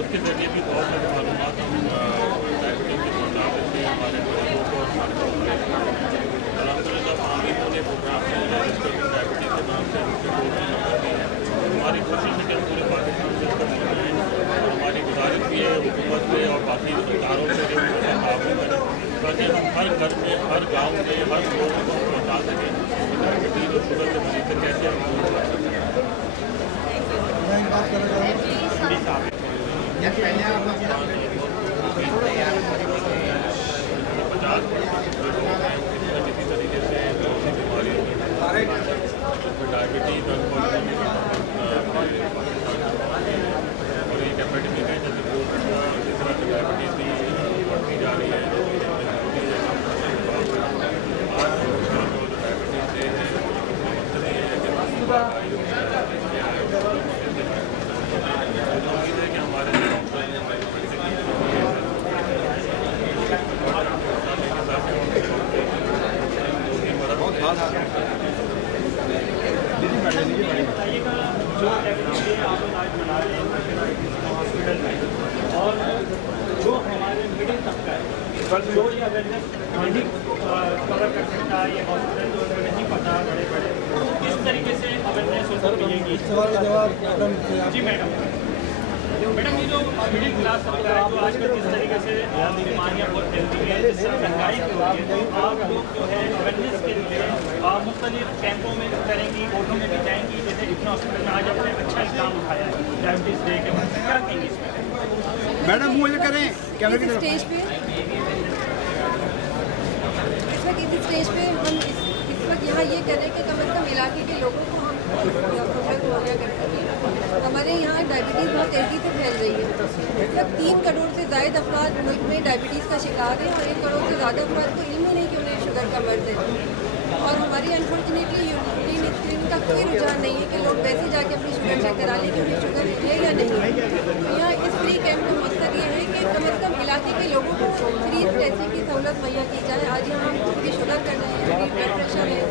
उसके जरिए भी बहुत सारी मालूमात हम डायबिटीज़ के पहुँचा देते हैं हमारे मरीजों को और हमारे अलहमदिल्ला आमिरों ने प्रोग्राम किया है जिसको डायबिटीज़ के नाम से हमारी कोशिश है कि हम पूरे पाकिस्तान से इसका फैलाएँ। हमारी गुजारिश भी है हुकूमत से और बाकी सरकारों से कि उनसे काबू करें ताकि हम हर घर में, हर गाँव में, हर लोगों को पहुँचा सकें डायबिटीज़ और शुगर के मरीज से कैसे हम दूर कर सकें। किसी तरीके से बीमारी डायबिटीज़ और एक एपिडेमिक है जैसे जिस तरह से डायबिटीज़ भी बढ़ती जा रही है आज डायबिटीज़ से है मकसद ये है कि हमारे और जो हमारे मिडिल तबका है जो ये अवेयरनेस नहीं कवर कर सकता है, ये हॉस्पिटल जो नहीं पता बड़े बड़े किस तरीके से अवेयरनेस उनको मिलेगी। जी मैडम, ये जो मिडिल क्लास तबका है जो आजकल किस तरीके से बीमारियाँ बहुत फैलती हैं, जिससे महंगाई हो रही है, तो आप लोग जो है अवेयरनेस के लिए मुख्तलिफ कैंपों में करेंगी, कोर्टों में भी जाएंगी, जैसे इतना हॉस्पिटल में आज आपने अच्छा काम उठाया है डायबिटीज़ डे के बाद, क्या कहेंगे इसमें? मैडम मुझे करें कैमरे की स्टेज पे इस स्टेज पे हम इस वक्त यहाँ ये कर रहे हैं कि कम से कम इलाके के लोगों को हम मुहैया कर सकें। हमारे यहाँ डायबिटीज़ बहुत तेज़ी से फैल रही है। मतलब 3 करोड़ से ज़ायद अफराद मुल्क में डायबिटीज़ का शिकार हैं और 1 करोड़ से ज़्यादा अफराद को इल्म ही नहीं कि उन्हें शुगर का मर्ज है। और हमारी अनफॉर्चुनेटली यूनिटी का कोई रुझान नहीं है कि लोग वैसे जाके अपनी शुगर चेक करा लें कि उन्हें शुगर है या नहीं। यहाँ इस फ्री कैंप का मकसद ये है कि कम से कम इलाके के लोगों को फ्री टेस्टिंग की सहूलत मुहैया की जाए। आज यहाँ हम फ्री शुगर कर रहे हैं, फ्री ब्लड प्रेशर है,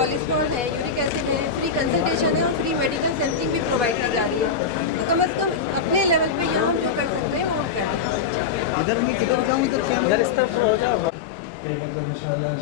कोलेस्ट्रॉल है, यूरिक एसिड है, फ्री कंसल्टेशन है और फ्री मेडिकल सैम्पलिंग भी प्रोवाइड की जा रही है। तो कम से कम अपने लेवल पे यहाँ हम जो कर सकते हैं वो हम करें। इधर मैं किधर जाऊँ, इधर इस तरफ हो जाओ। इंशाल्लाह